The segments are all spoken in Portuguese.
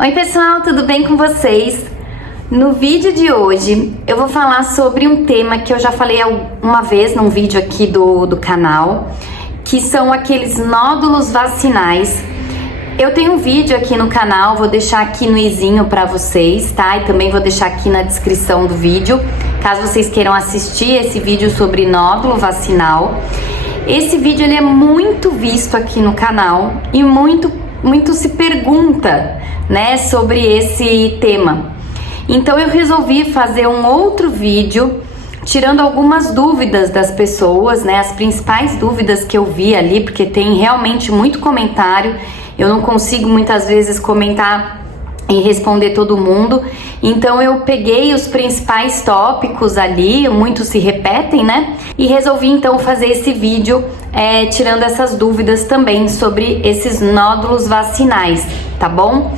Oi pessoal, tudo bem com vocês? No vídeo de hoje eu vou falar sobre um tema que eu já falei uma vez num vídeo aqui do canal, que são aqueles nódulos vacinais. Eu tenho um vídeo aqui no canal, vou deixar aqui no izinho pra vocês, tá? E também vou deixar aqui na descrição do vídeo, caso vocês queiram assistir esse vídeo sobre nódulo vacinal. Esse vídeo ele é muito visto aqui no canal e muito se pergunta, né, sobre esse tema. Então eu resolvi fazer um outro vídeo tirando algumas dúvidas das pessoas, né, as principais dúvidas que eu vi ali, porque tem realmente muito comentário. Eu não consigo muitas vezes comentar e responder todo mundo, então eu peguei os principais tópicos ali, muitos se repetem, né? E resolvi então fazer esse vídeo tirando essas dúvidas também sobre esses nódulos vacinais, tá bom?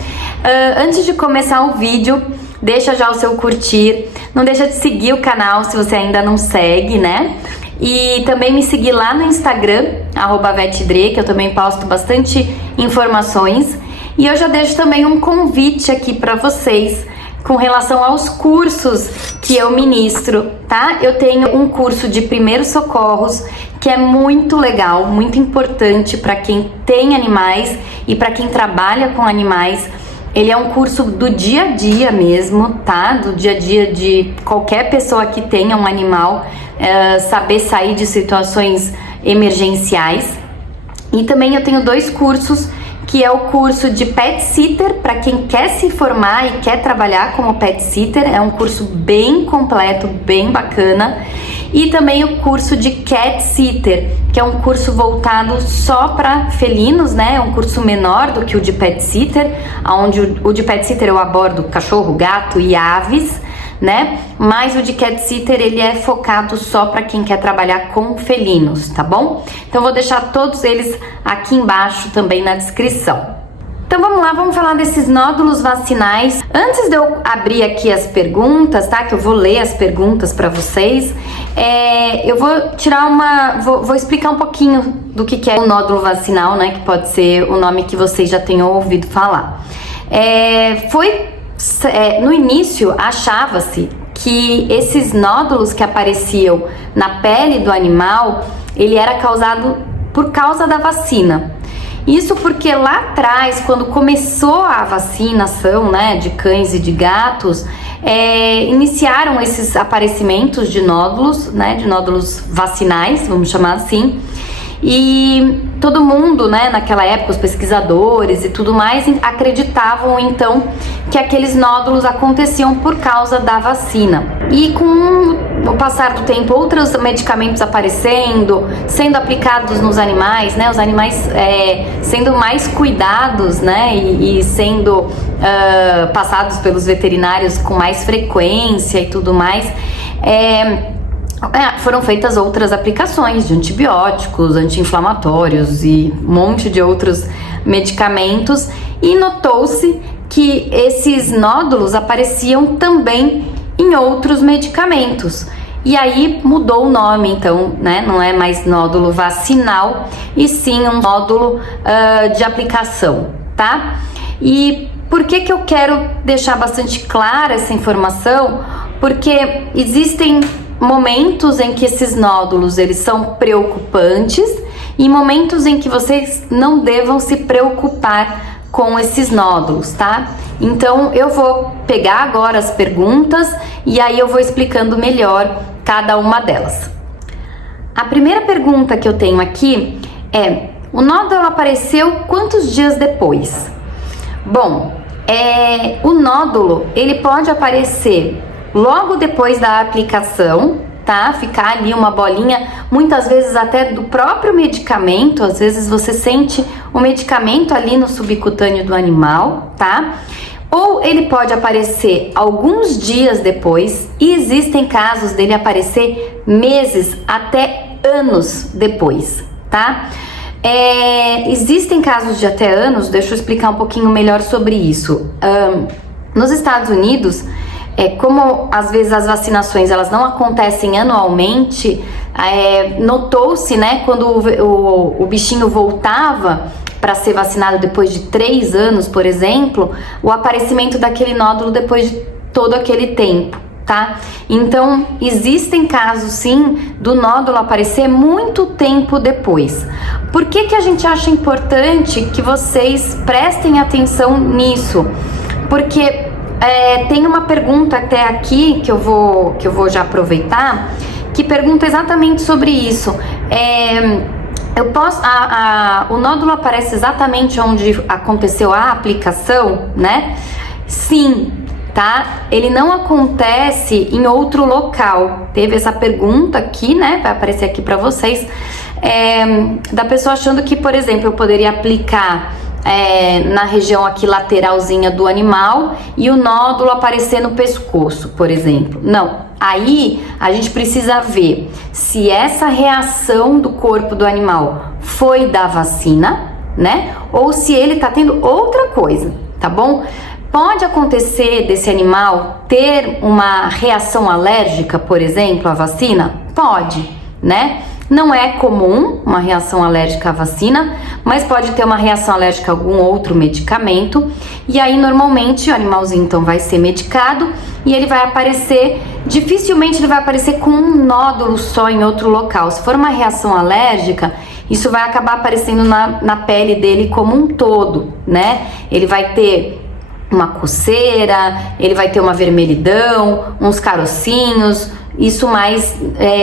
Antes de começar o vídeo, deixa já o seu curtir, não deixa de seguir o canal se você ainda não segue, né? E também me seguir lá no Instagram, @VetDre, que eu também posto bastante informações. E eu já deixo também um convite aqui para vocês com relação aos cursos que eu ministro, tá? Eu tenho um curso de primeiros socorros que é muito legal, muito importante para quem tem animais e para quem trabalha com animais. Ele é um curso do dia a dia mesmo, tá? Do dia a dia de qualquer pessoa que tenha um animal, saber sair de situações emergenciais. E também eu tenho dois cursos, que é o curso de Pet Sitter, para quem quer se formar e quer trabalhar como Pet Sitter. É um curso bem completo, bem bacana. E também o curso de Cat Sitter, que é um curso voltado só para felinos, né? É um curso menor do que o de Pet Sitter, onde o de Pet Sitter eu abordo cachorro, gato e aves, né? Mas o de Cat Sitter ele é focado só para quem quer trabalhar com felinos, tá bom? Então vou deixar todos eles aqui embaixo também na descrição. Então vamos lá, vamos falar desses nódulos vacinais. Antes de eu abrir aqui as perguntas, tá? Que eu vou ler as perguntas para vocês. Eu vou tirar vou explicar um pouquinho do que é o nódulo vacinal, né? Que pode ser o nome que vocês já tenham ouvido falar. No início achava-se que esses nódulos que apareciam na pele do animal, ele era causado por causa da vacina. Isso porque lá atrás, quando começou a vacinação, né, de cães e de gatos, iniciaram esses aparecimentos de nódulos, né, de nódulos vacinais, vamos chamar assim. E todo mundo, né, naquela época, os pesquisadores e tudo mais, acreditavam então que aqueles nódulos aconteciam por causa da vacina. E com o passar do tempo, outros medicamentos aparecendo, sendo aplicados nos animais, né, os animais sendo mais cuidados, né, e sendo passados pelos veterinários com mais frequência e tudo mais, foram feitas outras aplicações de antibióticos, anti-inflamatórios e um monte de outros medicamentos, e notou-se que esses nódulos apareciam também em outros medicamentos. E aí mudou o nome, então, né? Não é mais nódulo vacinal, e sim um nódulo de aplicação, tá? E por que eu quero deixar bastante clara essa informação? Porque existem momentos em que esses nódulos eles são preocupantes e momentos em que vocês não devam se preocupar com esses nódulos, tá? Então eu vou pegar agora as perguntas e aí eu vou explicando melhor cada uma delas. A primeira pergunta que eu tenho aqui é: o nódulo apareceu quantos dias depois? Bom, o nódulo ele pode aparecer logo depois da aplicação, tá? Ficar ali uma bolinha, muitas vezes até do próprio medicamento. Às vezes você sente o medicamento ali no subcutâneo do animal, tá? Ou ele pode aparecer alguns dias depois, e existem casos dele aparecer meses até anos depois, tá? Existem casos de até anos, deixa eu explicar um pouquinho melhor sobre isso. Nos Estados Unidos, como às vezes as vacinações elas não acontecem anualmente, notou-se, né, quando o bichinho voltava, para ser vacinado depois de 3 anos, por exemplo, o aparecimento daquele nódulo depois de todo aquele tempo, tá? Então, existem casos sim do nódulo aparecer muito tempo depois. Por que que a gente acha importante que vocês prestem atenção nisso? Porque tem uma pergunta até aqui que eu vou já aproveitar, que pergunta exatamente sobre isso. O nódulo aparece exatamente onde aconteceu a aplicação, né? Sim, tá? Ele não acontece em outro local. Teve essa pergunta aqui, né? Vai aparecer aqui para vocês, da pessoa achando que, por exemplo, eu poderia aplicar na região aqui lateralzinha do animal e o nódulo aparecer no pescoço, por exemplo. Não. Aí a gente precisa ver se essa reação do corpo do animal foi da vacina, né? Ou se ele tá tendo outra coisa, tá bom? Pode acontecer desse animal ter uma reação alérgica, por exemplo, à vacina? Pode, né? Não é comum uma reação alérgica à vacina, mas pode ter uma reação alérgica a algum outro medicamento. E aí, normalmente, o animalzinho então vai ser medicado e ele vai aparecer, dificilmente ele vai aparecer com um nódulo só em outro local. Se for uma reação alérgica, isso vai acabar aparecendo na pele dele como um todo, né? Ele vai ter uma coceira, ele vai ter uma vermelhidão, uns carocinhos, isso mais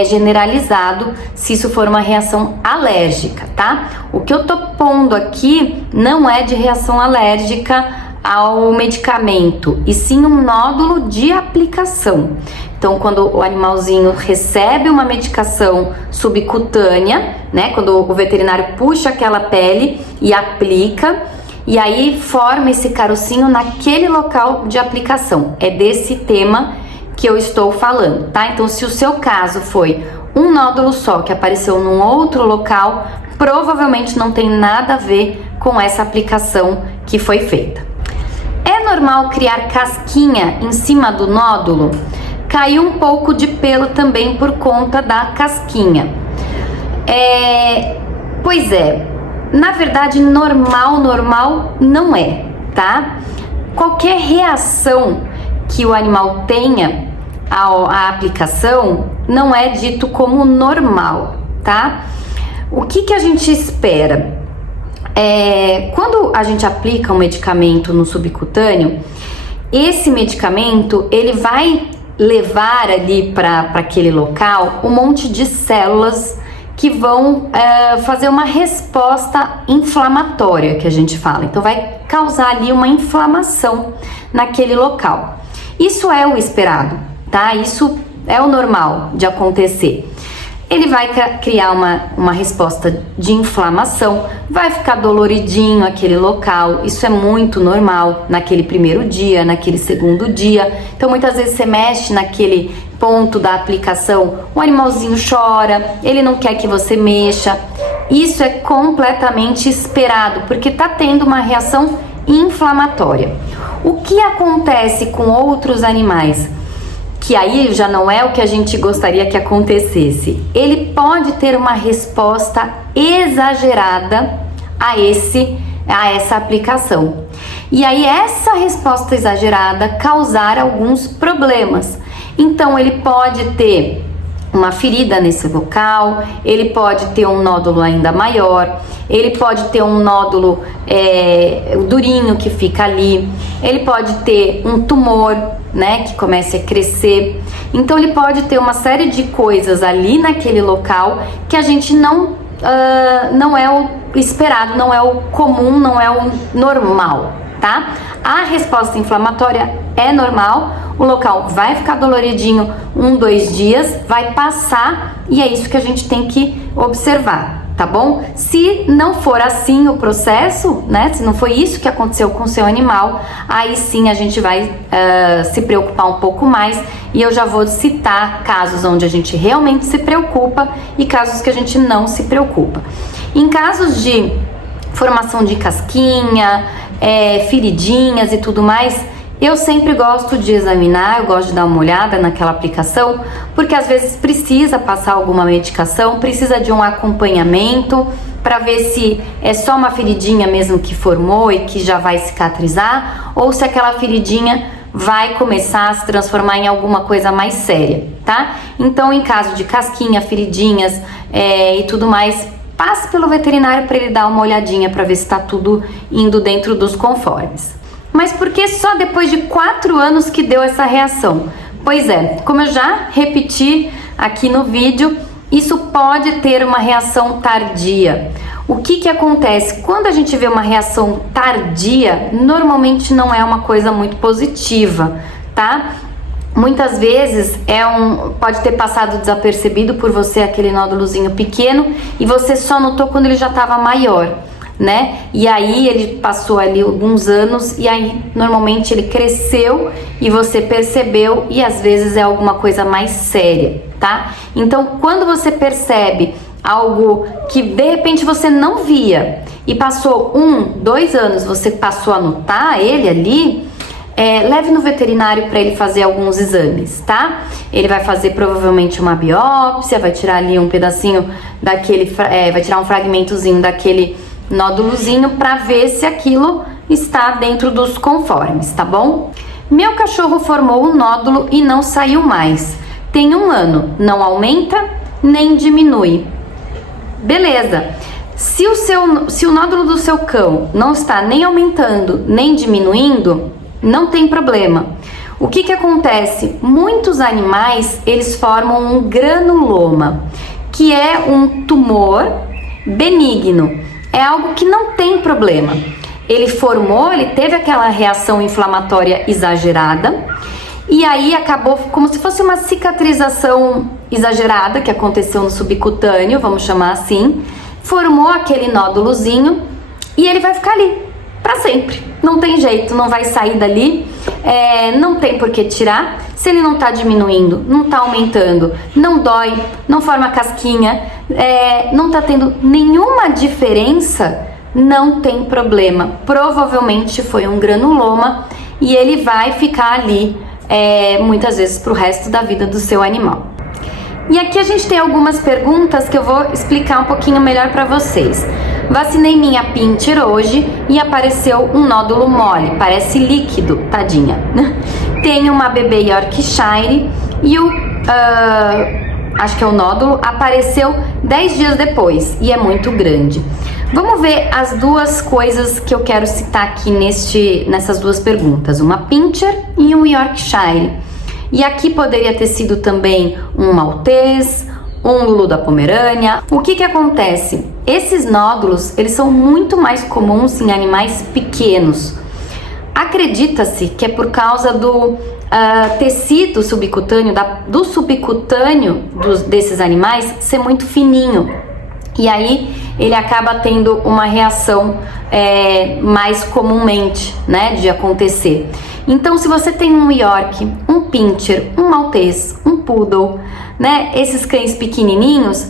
generalizado se isso for uma reação alérgica, tá? O que eu tô pondo aqui não é de reação alérgica ao medicamento, e sim um nódulo de aplicação. Então, quando o animalzinho recebe uma medicação subcutânea, né? Quando o veterinário puxa aquela pele e aplica, e aí forma esse carocinho naquele local de aplicação. É desse tema que eu estou falando, tá? Então, se o seu caso foi um nódulo só que apareceu num outro local, provavelmente não tem nada a ver com essa aplicação que foi feita. É normal criar casquinha em cima do nódulo? Caiu um pouco de pelo também por conta da casquinha. Pois é, na verdade, normal não é, tá? Qualquer reação que o animal tenha à aplicação não é dito como normal, tá? O que a gente espera? Quando a gente aplica um medicamento no subcutâneo, esse medicamento ele vai levar ali para aquele local um monte de células que vão fazer uma resposta inflamatória, que a gente fala. Então vai causar ali uma inflamação naquele local. Isso é o esperado, tá? Isso é o normal de acontecer. Ele vai criar uma resposta de inflamação, vai ficar doloridinho aquele local, isso é muito normal naquele primeiro dia, naquele segundo dia. Então muitas vezes você mexe naquele ponto da aplicação, o animalzinho chora, ele não quer que você mexa. Isso é completamente esperado, porque tá tendo uma reação inflamatória. O que acontece com outros animais? Que aí já não é o que a gente gostaria que acontecesse. Ele pode ter uma resposta exagerada a essa aplicação. E aí essa resposta exagerada causar alguns problemas. Então ele pode ter uma ferida nesse local, ele pode ter um nódulo ainda maior, ele pode ter um nódulo durinho que fica ali, ele pode ter um tumor, né, que comece a crescer. Então ele pode ter uma série de coisas ali naquele local que a gente não é o esperado, não é o comum, não é o normal, tá? A resposta inflamatória é normal, o local vai ficar doloridinho 1-2 dias, vai passar e é isso que a gente tem que observar, tá bom? Se não for assim o processo, né, se não foi isso que aconteceu com o seu animal, aí sim a gente vai se preocupar um pouco mais, e eu já vou citar casos onde a gente realmente se preocupa e casos que a gente não se preocupa. Em casos de formação de casquinha, feridinhas e tudo mais, Eu sempre gosto de examinar, eu gosto de dar uma olhada naquela aplicação, porque às vezes precisa passar alguma medicação, precisa de um acompanhamento para ver se é só uma feridinha mesmo que formou e que já vai cicatrizar, ou se aquela feridinha vai começar a se transformar em alguma coisa mais séria, tá? Então, em caso de casquinha, feridinhas e tudo mais, passe pelo veterinário para ele dar uma olhadinha para ver se está tudo indo dentro dos conformes. Mas por que só depois de 4 anos que deu essa reação? Pois é, como eu já repeti aqui no vídeo, isso pode ter uma reação tardia. O que acontece? Quando a gente vê uma reação tardia, normalmente não é uma coisa muito positiva, tá? Muitas vezes pode ter passado desapercebido por você aquele nódulozinho pequeno e você só notou quando ele já estava maior, né? E aí ele passou ali alguns anos e aí normalmente ele cresceu e você percebeu e às vezes é alguma coisa mais séria, tá? Então quando você percebe algo que de repente você não via e passou 1, 2 anos, você passou a notar ele ali, leve no veterinário para ele fazer alguns exames, tá? Ele vai fazer provavelmente uma biópsia, vai tirar ali um pedacinho daquele, vai tirar um fragmentozinho daquele nódulozinho para ver se aquilo está dentro dos conformes, tá bom? Meu cachorro formou um nódulo e não saiu mais. Tem 1 ano, não aumenta nem diminui. Beleza. Se o nódulo do seu cão não está nem aumentando nem diminuindo, não tem problema. O que acontece? Muitos animais, eles formam um granuloma, que é um tumor benigno. É algo que não tem problema. Ele formou, ele teve aquela reação inflamatória exagerada e aí acabou como se fosse uma cicatrização exagerada que aconteceu no subcutâneo, vamos chamar assim. Formou aquele nódulozinho e ele vai ficar ali para sempre. Não tem jeito, não vai sair dali, não tem por que tirar. Se ele não tá diminuindo, não tá aumentando, não dói, não forma casquinha, não tá tendo nenhuma diferença, não tem problema. Provavelmente foi um granuloma e ele vai ficar ali muitas vezes pro resto da vida do seu animal. E aqui a gente tem algumas perguntas que eu vou explicar um pouquinho melhor para vocês. Vacinei minha Pinscher hoje e apareceu um nódulo mole, parece líquido, tadinha. Tenho uma bebê Yorkshire e acho que é o nódulo, apareceu 10 dias depois e é muito grande. Vamos ver as duas coisas que eu quero citar aqui nessas duas perguntas, uma Pinscher e um Yorkshire. E aqui poderia ter sido também um Maltês, um Lulu da Pomerânia. O que acontece? Esses nódulos, eles são muito mais comuns em animais pequenos. Acredita-se que é por causa do tecido subcutâneo, do subcutâneo desses animais ser muito fininho. E aí ele acaba tendo uma reação mais comumente, né, de acontecer. Então, se você tem um York, um Pinscher, um Maltês, um Poodle, né, esses cães pequenininhos,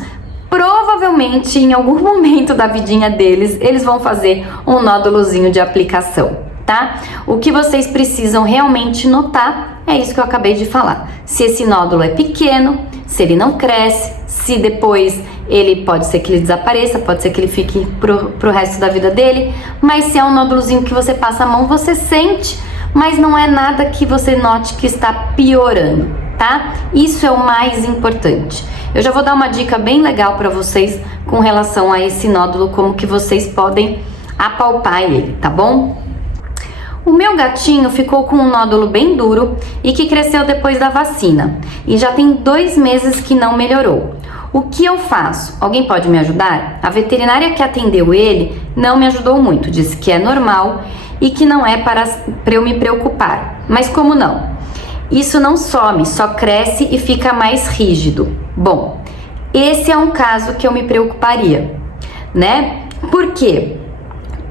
provavelmente em algum momento da vidinha deles, eles vão fazer um nódulozinho de aplicação, tá? O que vocês precisam realmente notar é isso que eu acabei de falar. Se esse nódulo é pequeno, se ele não cresce, se depois ele pode ser que ele desapareça, pode ser que ele fique pro resto da vida dele, mas se é um nódulozinho que você passa a mão, você sente, mas não é nada que você note que está piorando, tá? Isso é o mais importante. Eu já vou dar uma dica bem legal para vocês com relação a esse nódulo, como que vocês podem apalpar ele, tá bom? O meu gatinho ficou com um nódulo bem duro e que cresceu depois da vacina e já tem 2 meses que não melhorou. O que eu faço? Alguém pode me ajudar? A veterinária que atendeu ele não me ajudou muito, disse que é normal e que não é para eu me preocupar. Mas como não? Isso não some, só cresce e fica mais rígido. Bom, esse é um caso que eu me preocuparia, né? Por quê?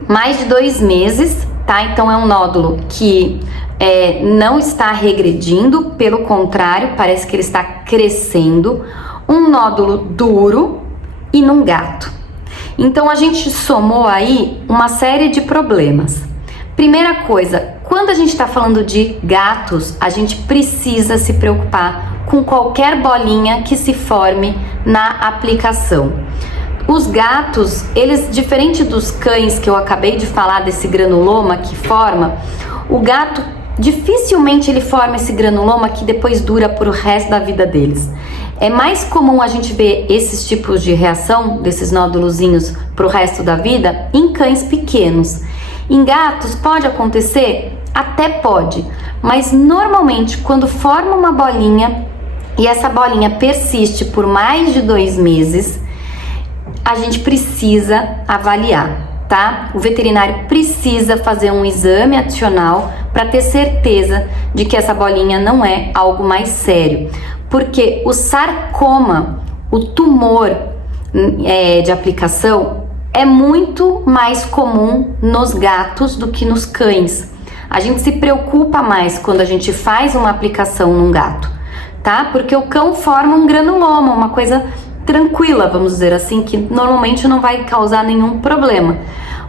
Mais de 2 meses, tá? Então é um nódulo que não está regredindo, pelo contrário, parece que ele está crescendo. Um nódulo duro e num gato. Então a gente somou aí uma série de problemas. Primeira coisa, Quando a gente está falando de gatos, a gente precisa se preocupar com qualquer bolinha que se forme na aplicação. Os gatos, eles, diferente dos cães que eu acabei de falar desse granuloma que forma, o gato dificilmente ele forma esse granuloma que depois dura por o resto da vida deles. É mais comum a gente ver esses tipos de reação, desses nódulozinhos pro resto da vida, em cães pequenos. Em gatos pode acontecer? Até pode, mas normalmente quando forma uma bolinha e essa bolinha persiste por mais de 2 meses, a gente precisa avaliar, tá? O veterinário precisa fazer um exame adicional para ter certeza de que essa bolinha não é algo mais sério. Porque o sarcoma, o tumor de aplicação, é muito mais comum nos gatos do que nos cães. A gente se preocupa mais quando a gente faz uma aplicação num gato, tá? Porque o cão forma um granuloma, uma coisa tranquila, vamos dizer assim, que normalmente não vai causar nenhum problema.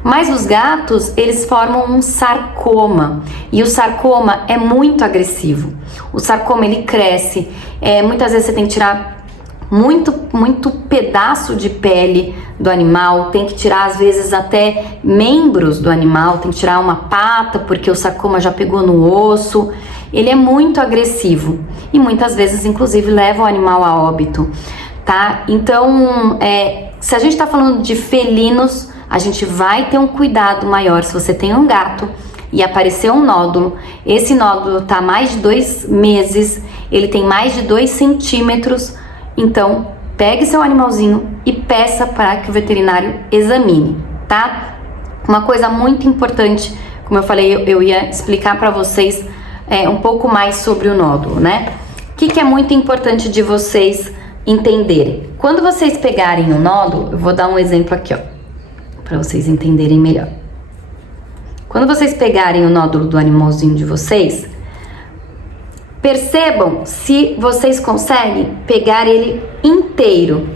Mas os gatos, eles formam um sarcoma, e o sarcoma é muito agressivo. O sarcoma, ele cresce, muitas vezes você tem que tirar muito pedaço de pele do animal, tem que tirar às vezes até membros do animal, tem que tirar uma pata porque o sarcoma já pegou no osso. Ele é muito agressivo e muitas vezes inclusive leva o animal a óbito, tá? Então, se a gente tá falando de felinos, a gente vai ter um cuidado maior. Se você tem um gato e apareceu um nódulo, esse nódulo tá mais de 2 meses, ele tem mais de 2 centímetros, então pegue seu animalzinho e peça para que o veterinário examine, tá? Uma coisa muito importante, como eu falei, eu ia explicar para vocês um pouco mais sobre o nódulo, né? O que é muito importante de vocês entenderem? Quando vocês pegarem o nódulo, eu vou dar um exemplo aqui, ó, para vocês entenderem melhor. Quando vocês pegarem o nódulo do animalzinho de vocês, percebam se vocês conseguem pegar ele inteiro.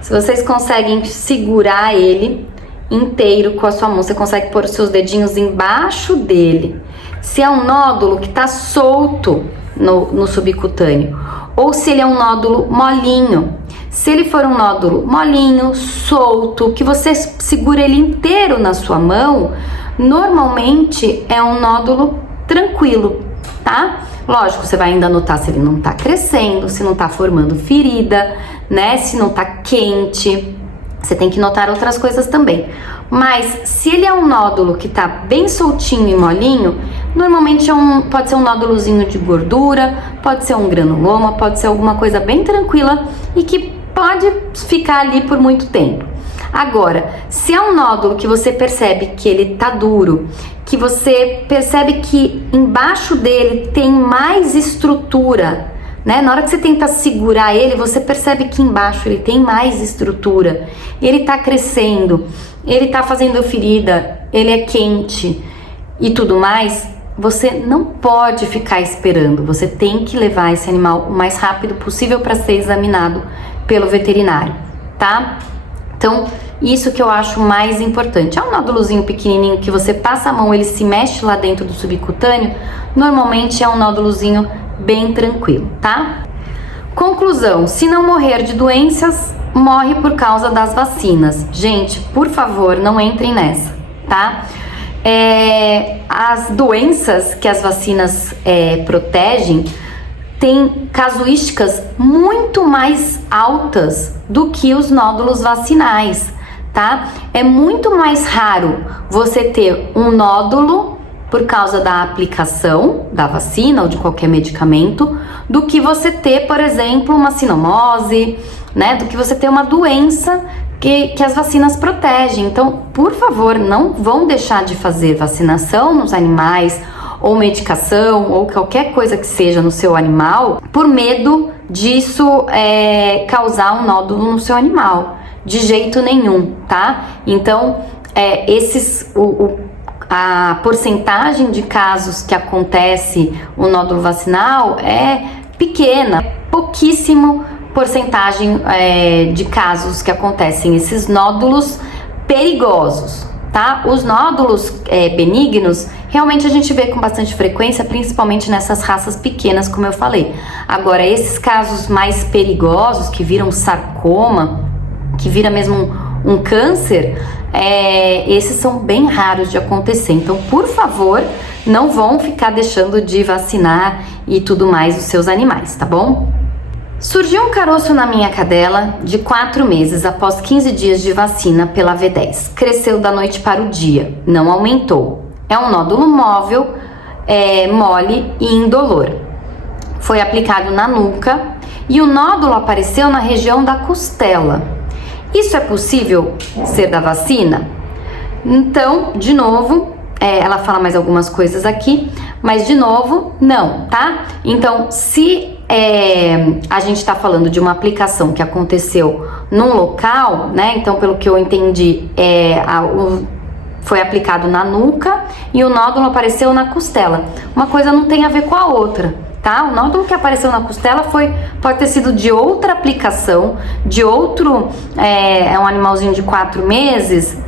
Se vocês conseguem segurar ele inteiro com a sua mão, você consegue pôr os seus dedinhos embaixo dele. Se é um nódulo que está solto no subcutâneo, ou se ele é um nódulo molinho. Se ele for um nódulo molinho, solto, que você segura ele inteiro na sua mão, normalmente é um nódulo tranquilo, tá? Lógico, você vai ainda notar se ele não tá crescendo, se não tá formando ferida, né? Se não tá quente. Você tem que notar outras coisas também. Mas se ele é um nódulo que tá bem soltinho e molinho, normalmente pode ser um nódulozinho de gordura, pode ser um granuloma, pode ser alguma coisa bem tranquila e que pode ficar ali por muito tempo. Agora, se é um nódulo que você percebe que ele tá duro, que você percebe que embaixo dele tem mais estrutura, né? Na hora que você tenta segurar ele, você percebe que embaixo ele tem mais estrutura, ele tá crescendo, ele tá fazendo ferida, ele é quente e tudo mais, você não pode ficar esperando, você tem que levar esse animal o mais rápido possível para ser examinado pelo veterinário, tá? Então, isso que eu acho mais importante. É um nódulozinho pequenininho que você passa a mão, ele se mexe lá dentro do subcutâneo, normalmente é um nódulozinho bem tranquilo, tá? Conclusão, se não morrer de doenças, morre por causa das vacinas. Gente, por favor, não entrem nessa, tá? As doenças que as vacinas protegem têm casuísticas muito mais altas do que os nódulos vacinais, tá? É muito mais raro você ter um nódulo por causa da aplicação da vacina ou de qualquer medicamento, do que você ter, por exemplo, uma sinomose, né? Do que você ter uma doença que as vacinas protegem. Então, por favor, não vão deixar de fazer vacinação nos animais, ou medicação, ou qualquer coisa que seja no seu animal, por medo disso causar um nódulo no seu animal. De jeito nenhum, tá? Então, a porcentagem de casos que acontece o nódulo vacinal é pequena, pouquíssimo porcentagem de casos que acontecem esses nódulos perigosos, tá? Os nódulos benignos, realmente a gente vê com bastante frequência, principalmente nessas raças pequenas, como eu falei. Agora, esses casos mais perigosos, que viram sarcoma, que vira mesmo um câncer, esses são bem raros de acontecer. Então, por favor, não vão ficar deixando de vacinar e tudo mais os seus animais, tá bom? Surgiu um caroço na minha cadela de 4 meses após 15 dias de vacina pela V10. Cresceu da noite para o dia, não aumentou. É um nódulo móvel, mole e indolor. Foi aplicado na nuca e o nódulo apareceu na região da costela. Isso é possível ser da vacina? Então, de novo, ela fala mais algumas coisas aqui, mas de novo, não, tá? Então, se a gente está falando de uma aplicação que aconteceu num local, né? Então, pelo que eu entendi, foi aplicado na nuca e o nódulo apareceu na costela. Uma coisa não tem a ver com a outra, tá? O nódulo que apareceu na costela pode ter sido de outra aplicação, de outro, um animalzinho de 4 meses.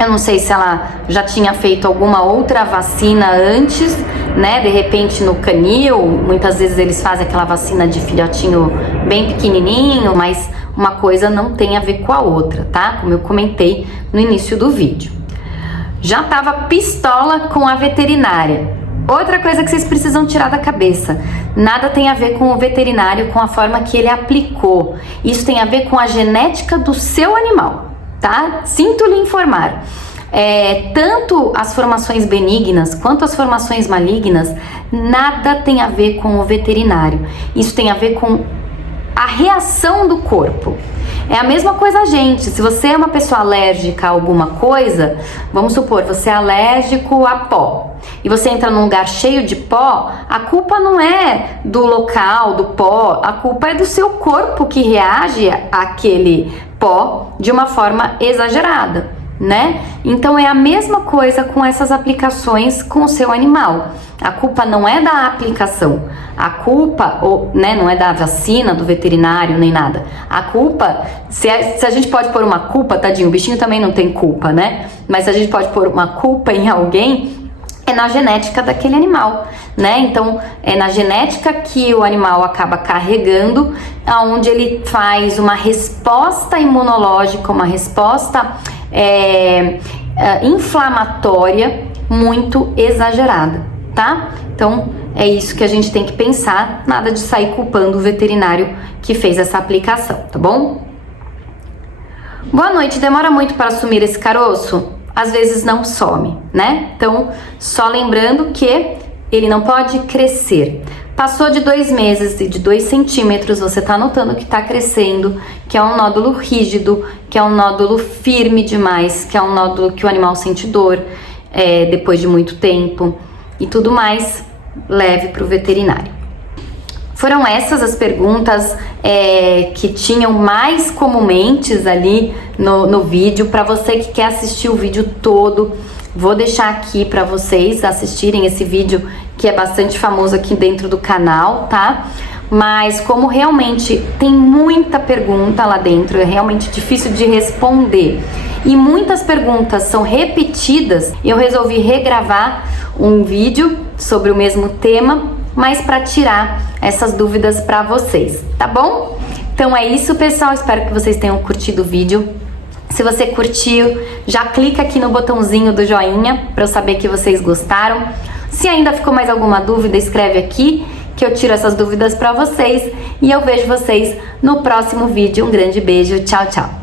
Eu não sei se ela já tinha feito alguma outra vacina antes, né? De repente no canil, muitas vezes eles fazem aquela vacina de filhotinho bem pequenininho, mas uma coisa não tem a ver com a outra, tá? Como eu comentei no início do vídeo. Já tava pistola com a veterinária. Outra coisa que vocês precisam tirar da cabeça: nada tem a ver com o veterinário, com a forma que ele aplicou. Isso tem a ver com a genética do seu animal, tá? Sinto lhe informar. Tanto as formações benignas quanto as formações malignas, nada tem a ver com o veterinário. Isso tem a ver com a reação do corpo. É a mesma coisa, gente. Se você é uma pessoa alérgica a alguma coisa, vamos supor, você é alérgico a pó, e você entra num lugar cheio de pó, a culpa não é do local, do pó, a culpa é do seu corpo que reage àquele pó de uma forma exagerada, né? Então é a mesma coisa com essas aplicações com o seu animal. A culpa não é da aplicação, a culpa, né, não é da vacina, do veterinário, nem nada. A culpa, se a gente pode pôr uma culpa, tadinho, o bichinho também não tem culpa, né? Mas se a gente pode pôr uma culpa em alguém, é na genética daquele animal, né? Então, é na genética que o animal acaba carregando, onde ele faz uma resposta imunológica, uma resposta inflamatória muito exagerada, tá? Então, é isso que a gente tem que pensar, nada de sair culpando o veterinário que fez essa aplicação, tá bom? Boa noite, demora muito para assumir esse caroço? Às vezes não some, né? Então, só lembrando que ele não pode crescer. Passou de 2 meses e de 2 centímetros, você tá notando que tá crescendo, que é um nódulo rígido, que é um nódulo firme demais, que é um nódulo que o animal sente dor depois de muito tempo e tudo mais, leve para o veterinário. Foram essas as perguntas que tinham mais comumente ali no vídeo. Para você que quer assistir o vídeo todo, vou deixar aqui para vocês assistirem esse vídeo que é bastante famoso aqui dentro do canal, tá? Mas como realmente tem muita pergunta lá dentro, é realmente difícil de responder e muitas perguntas são repetidas, eu resolvi regravar um vídeo sobre o mesmo tema, mas para tirar essas dúvidas para vocês, tá bom? Então é isso, pessoal, espero que vocês tenham curtido o vídeo. Se você curtiu, já clica aqui no botãozinho do joinha para eu saber que vocês gostaram. Se ainda ficou mais alguma dúvida, escreve aqui que eu tiro essas dúvidas para vocês e eu vejo vocês no próximo vídeo. Um grande beijo, tchau, tchau!